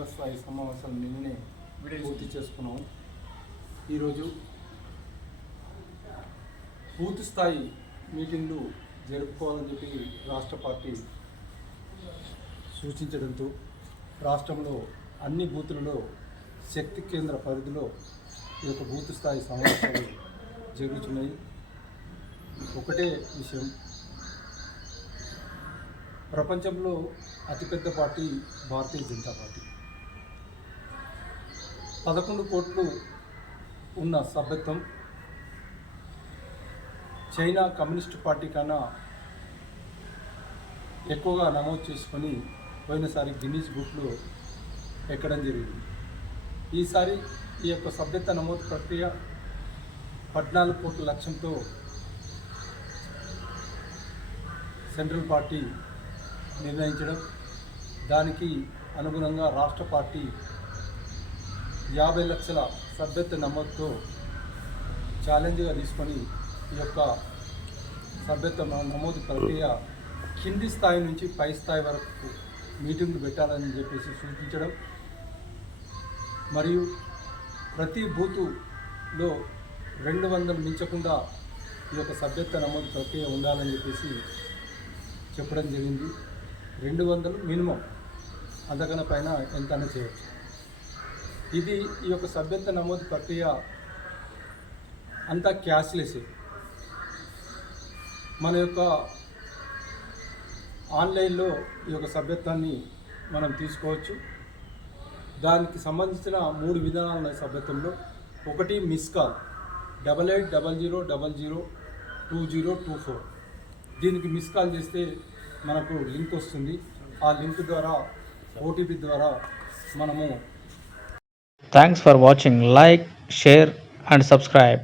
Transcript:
మండల స్థాయి సమావేశాలు నిన్ననే పూర్తి చేసుకున్నాము. ఈరోజు పూర్తి స్థాయి మీటింగ్లు జరుపుకోవాలని చెప్పి రాష్ట్ర పార్టీ సూచించడంతో రాష్ట్రంలో అన్ని బూతులలో శక్తి కేంద్ర పరిధిలో ఈ యొక్క బూత్ స్థాయి సమావేశాలు జరుగుతున్నాయి. ఒకటే విషయం, ప్రపంచంలో అతిపెద్ద పార్టీ భారతీయ జనతా పార్టీ. 11 కోట్లు ఉన్న సభ్యత్వం చైనా కమ్యూనిస్ట్ పార్టీ కన్నా ఎక్కువగా నమోదు చేసుకొని పోయినసారి గిన్నీస్ బుక్లో ఎక్కడం జరిగింది. ఈసారి ఈ యొక్క సభ్యత్వ నమోదు ప్రక్రియ 14 కోట్ల లక్ష్యంతో సెంట్రల్ పార్టీ నిర్ణయించడం, దానికి అనుగుణంగా రాష్ట్ర పార్టీ 50 లక్షల సభ్యత్వ నమోదుతో ఛాలెంజ్గా తీసుకొని ఈ యొక్క సభ్యత్వ నమోదు ప్రక్రియ కింది స్థాయి నుంచి పై స్థాయి వరకు మీటింగ్లు పెట్టాలని చెప్పేసి సూచించడం, మరియు ప్రతి బూతులో 200 మించకుండా ఈ యొక్క సభ్యత్వ నమోదు ప్రక్రియ ఉండాలని చెప్పేసి చెప్పడం జరిగింది. 200 మినిమం, అంతకన్నా పైన ఎంతైనా చేయవచ్చు. ఇది ఈ యొక్క సభ్యత్వ నమోదు ప్రక్రియ అంతా క్యాష్లెస్. మన యొక్క ఆన్లైన్లో ఈ యొక్క సభ్యత్వాన్ని మనం తీసుకోవచ్చు. దానికి సంబంధించిన 3 విధానాలు ఉన్నాయి సభ్యత్వంలో. ఒకటి మిస్ కాల్ 8800002024. దీనికి మిస్ కాల్ చేస్తే మనకు లింక్ వస్తుంది. ఆ లింక్ ద్వారా ఓటీపీ ద్వారా మనము. Thanks for watching. Like, share and subscribe.